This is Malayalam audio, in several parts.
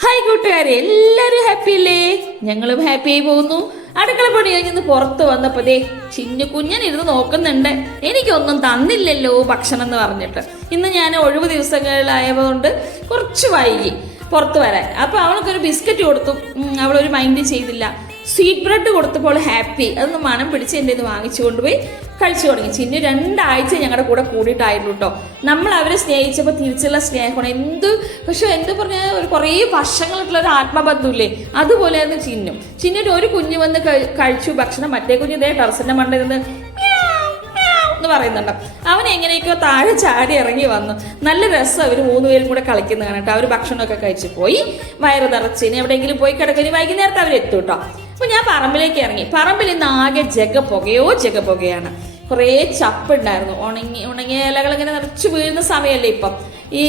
ഹായ് കൂട്ടുകാരെ, എല്ലാവരും ഹാപ്പി അല്ലേ? ഞങ്ങളും ഹാപ്പി ആയി പോകുന്നു. അടുക്കള പണി കഴിഞ്ഞ് പുറത്ത് വന്നപ്പോ ചിന്നു കുഞ്ഞനിരുന്ന് നോക്കുന്നുണ്ട്. എനിക്കൊന്നും തന്നില്ലല്ലോ ഭക്ഷണം എന്ന് പറഞ്ഞിട്ട്. ഇന്ന് ഞാൻ ഒഴിവ് ദിവസങ്ങളിലായതുകൊണ്ട് കുറച്ച് വൈകി പുറത്ത് വരാൻ. അപ്പൊ അവൾക്കൊരു ബിസ്ക്കറ്റ് കൊടുത്തു. അവളൊരു മൈൻഡ് ചെയ്തില്ല. സ്വീറ്റ് ബ്രെഡ് കൊടുത്തപ്പോൾ ഹാപ്പി. അതൊന്ന് മണം പിടിച്ച് എൻ്റെ ഇത് വാങ്ങിച്ചു കൊണ്ടുപോയി കഴിച്ചു തുടങ്ങി. ചിന്നു 2 ആഴ്ച ഞങ്ങളുടെ കൂടെ കൂടിയിട്ടായിരുന്നു കേട്ടോ. നമ്മൾ അവരെ സ്നേഹിച്ചപ്പോൾ തിരിച്ചുള്ള സ്നേഹമാണ് പക്ഷെ എന്ത് പറഞ്ഞാൽ ഒരു കുറേ വർഷങ്ങളായിട്ടുള്ള ഒരു ആത്മബന്ധമില്ലേ, അതുപോലെയായിരുന്നു ചിന്നുവിൻ്റെ ഒരു കുഞ്ഞ് വന്ന് കഴിച്ചു ഭക്ഷണം. മറ്റേ കുഞ്ഞ് ഇതേ ടെറസിന്റെ മണ്ടയിൽ നിന്ന് എന്ന് പറയുന്നുണ്ട്. അവൻ എങ്ങനെയൊക്കെയോ താഴെ ചാടി ഇറങ്ങി വന്നു. നല്ല രസം. അവർ 3 പേരും കൂടെ കളിക്കുന്ന കാണട്ടെ. അവർ ഭക്ഷണമൊക്കെ കഴിച്ചു പോയി. വയറ് നിറച്ചിന് എവിടെയെങ്കിലും പോയി കിടക്കുന്നതിന് വൈകുന്നേരത്തെ അവരെത്തും കേട്ടോ. അപ്പൊ ഞാൻ പറമ്പിലേക്ക് ഇറങ്ങി. പറമ്പിൽ ഇന്ന് ആകെ ജഗപുകയാണ്. കുറേ ചപ്പുണ്ടായിരുന്നു. ഉണങ്ങിയ ഇലകൾ ഇങ്ങനെ നിറച്ചു വീഴുന്ന സമയമല്ലേ ഇപ്പം. ഈ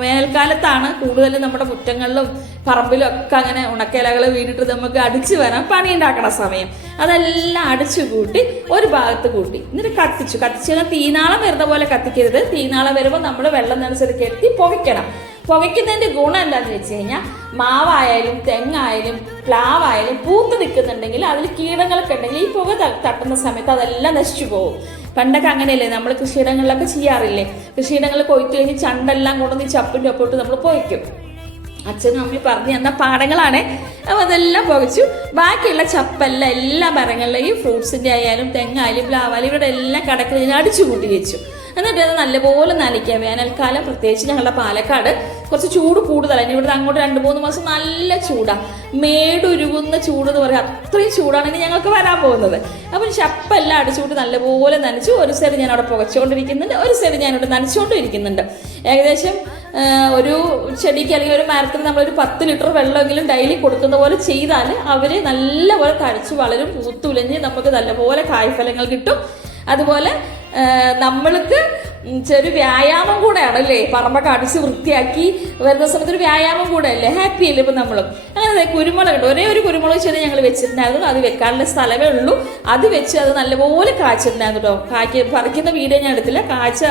വേനൽക്കാലത്താണ് കൂടുതലും നമ്മുടെ മുറ്റങ്ങളിലും പറമ്പിലും ഒക്കെ അങ്ങനെ ഉണക്കയിലകൾ വീണിട്ട് നമുക്ക് അടിച്ചു വരാൻ പണി ഉണ്ടാക്കണ സമയം. അതെല്ലാം അടിച്ചു കൂട്ടി ഒരു ഭാഗത്ത് കൂട്ടി എന്നിട്ട് കത്തിച്ചു തീനാളം വരുന്ന പോലെ കത്തിക്കരുത്. തീനാളം വരുമ്പോൾ നമ്മൾ വെള്ളം നനച്ചത് കെട്ടി പുകയ്ക്കണം. പുകയ്ക്കുന്നതിന്റെ ഗുണം എന്താന്ന് വെച്ച് കഴിഞ്ഞാൽ മാവായാലും തെങ്ങായാലും പ്ലാവായാലും പൂത്ത് നിൽക്കുന്നുണ്ടെങ്കിൽ അതിൽ കീടങ്ങളൊക്കെ ഉണ്ടെങ്കിൽ ഈ പുക തട്ടുന്ന സമയത്ത് അതെല്ലാം നശിച്ചു പോകും. പണ്ടൊക്കെ അങ്ങനെയല്ലേ നമ്മൾ കൃഷിയിടങ്ങളിലൊക്കെ ചെയ്യാറില്ലേ? കൃഷിയിടങ്ങൾ കൊയ്ത്തു കഴിഞ്ഞ് ചണ്ടെല്ലാം കൊണ്ടുവന്ന് ഈ ചപ്പിൻ്റെ ഒപ്പിട്ട് നമ്മൾ പുകയ്ക്കും. അച്ഛനും അമ്മയും പറഞ്ഞു തന്ന പാടങ്ങളാണ്. അപ്പോൾ അതെല്ലാം പുകച്ചു. ബാക്കിയുള്ള ചപ്പെല്ലാം എല്ലാ മരങ്ങളിലെയും ഫ്രൂട്ട്സിൻ്റെ ആയാലും തെങ്ങായാലും പ്ലാവായാലും ഇവിടെ എല്ലാം കടക്കുന്നതിന് അടിച്ചു കൂട്ടി വെച്ചു. എന്നിട്ട് അത് നല്ലപോലെ നനയ്ക്കുക. വേനൽക്കാലം പ്രത്യേകിച്ച് ഞങ്ങളുടെ പാലക്കാട് കുറച്ച് ചൂട് കൂടുതലാണ്. ഇവിടെ അങ്ങോട്ട് 2-3 മാസം നല്ല ചൂടാണ്. മേടുരുകുന്ന ചൂട് എന്ന് പറയാം. അത്രയും ചൂടാണ് ഇനി ഞങ്ങൾക്ക് വരാൻ പോകുന്നത്. അപ്പം ചപ്പെല്ലാം അടിച്ചുകൂട്ടി നല്ലപോലെ നനച്ചു. ഒരു സൈഡ് ഞാൻ അവിടെ പുകച്ചുകൊണ്ടിരിക്കുന്നുണ്ട്, ഒരു സൈഡ് ഞാനിവിടെ നനച്ചുകൊണ്ടും ഇരിക്കുന്നുണ്ട്. ഏകദേശം ഒരു ചെടിക്ക് അല്ലെങ്കിൽ ഒരു മരത്തിന് നമ്മളൊരു 10 ലിറ്റർ വെള്ളമെങ്കിലും ഡെയിലി കൊടുക്കുന്ന പോലെ ചെയ്താൽ അവർ നല്ലപോലെ തഴച്ചു വളരും. പൂത്തുലഞ്ഞ് നമുക്ക് നല്ലപോലെ കായ്ഫലങ്ങൾ കിട്ടും. അതുപോലെ നമ്മൾക്ക് ചെറിയ വ്യായാമം കൂടെയാണ് അല്ലേ? പറമ്പൊക്കെ അടിച്ച് വൃത്തിയാക്കി വരുന്ന സമയത്ത് ഒരു വ്യായാമം കൂടെ അല്ലേ? ഹാപ്പി അല്ലേ ഇപ്പം നമ്മളും? അങ്ങനെ കുരുമുളക് ഉണ്ട്. ഒരേ ഒരു കുരുമുളക് ചെടി ഞങ്ങൾ വെച്ചിട്ടുണ്ടായിരുന്നു. അത് വെക്കാനുള്ള സ്ഥലമേ ഉള്ളൂ. അത് വെച്ച് അത് നല്ലപോലെ കാച്ചിട്ടുണ്ടായിരുന്നു കേട്ടോ. പറിക്കുന്ന വീഡിയോ ഞാൻ എടുത്തില്ല.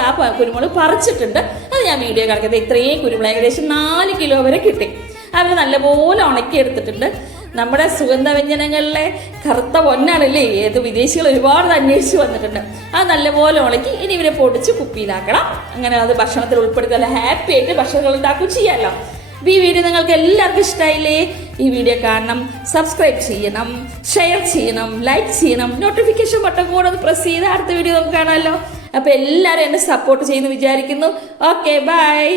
ആ കുരുമുളക് പറിച്ചിട്ടുണ്ട്. അത് ഞാൻ വീഡിയോ കാണിക്കുന്നത്. ഇത്രയും കുരുമുളക് ഏകദേശം 4 കിലോ വരെ കിട്ടി. അവർ നല്ലപോലെ ഉണക്കി എടുത്തിട്ടുണ്ട്. നമ്മുടെ സുഗന്ധവ്യഞ്ജനങ്ങളിലെ കറുത്ത പൊന്നാണല്ലേ? ഏത് വിദേശികൾ ഒരുപാട് അന്വേഷിച്ച് വന്നിട്ടുണ്ട്. അത് നല്ലപോലെ ഉണക്കി ഇനി ഇവരെ പൊടിച്ച് കുപ്പിയിലാക്കണം. അങ്ങനെ അത് ഭക്ഷണത്തിൽ ഉൾപ്പെടുത്തി നല്ല ഹാപ്പി ആയിട്ട് ഭക്ഷണങ്ങൾ ഉണ്ടാക്കുകയും ചെയ്യാമല്ലോ. ഈ വീഡിയോ നിങ്ങൾക്ക് എല്ലാവർക്കും ഇഷ്ടമായില്ലേ? ഈ വീഡിയോ കാണണം, സബ്സ്ക്രൈബ് ചെയ്യണം, ഷെയർ ചെയ്യണം, ലൈക്ക് ചെയ്യണം, നോട്ടിഫിക്കേഷൻ ബട്ടൺ കൂടെ ഒന്ന് പ്രസ് ചെയ്ത് അടുത്ത വീഡിയോ നമുക്ക് കാണാമല്ലോ. അപ്പൊ എല്ലാവരും എന്നെ സപ്പോർട്ട് ചെയ്യുന്നു വിചാരിക്കുന്നു. Okay, by.